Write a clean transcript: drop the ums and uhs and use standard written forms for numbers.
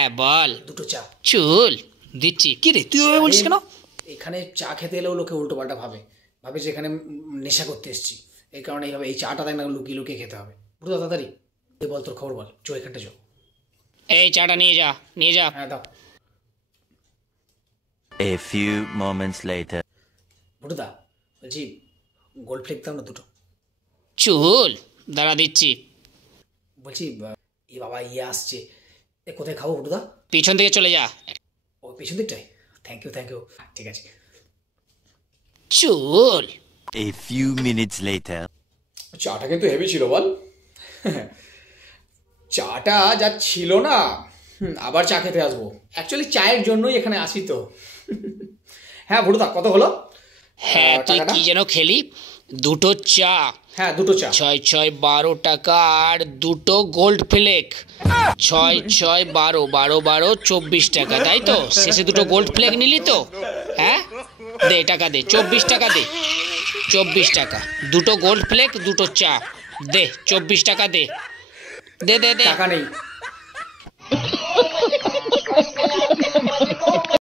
হ্যাঁ বল। দুটো চা। চুল দিচ্ছি। কি রে তুই ওভাবে বলছিস কেন? এখানে চা খেতে এলেও লোকে উল্টো পাল্টা ভাবে যে এখানে নেশা করতে এসেছি, এই কারণে এইভাবে এই চাটা দেখ না লুকিয়ে লুকিয়ে খেতে হবে। বুঝলো তাড়াতাড়ি বল, তোর খবর বল, চো এখানটা চো। এই চাটা নিয়ে যা, নিয়ে যা। হ্যাঁ দাও। A few moments later. বুটুদা বলছি গোল্ড ফ্লেক দাও না দুটো। চুল দাঁড়া দিচ্ছি। বলছি এ বাবা ইয়ে আসছে, এ কোথায় খাবো বুটুদা? পিছন থেকে চলে যা। ও পিছন দিকটাই? থ্যাংক ইউ, ঠিক আছে। চুল। A few minutes later. চাটা কিন্তু হেভি ছিল বল। চাটা যা ছিল না, আবার চা খেতে আসবো। অ্যাকচুয়ালি চায়ের জন্যই এখানে আসি তো। হ্যাঁ বুটুদা কত হলো? হ্যাঁ তুই কি যেন খেলি? দুটো চা। হ্যাঁ দুটো চা। 6 6 12 টাকা আর দুটো গোল্ড ফ্লেক। 6 6 12 12 12 24 টাকা, তাই তো? শেষে দুটো গোল্ড ফ্লেক নিলি তো? হ্যাঁ দে টাকা দে, 24 টাকা দে। 24 টাকা দুটো গোল্ড ফ্লেক, দুটো চা দে, 24 টাকা দে। দে দে দে। টাকা নেই।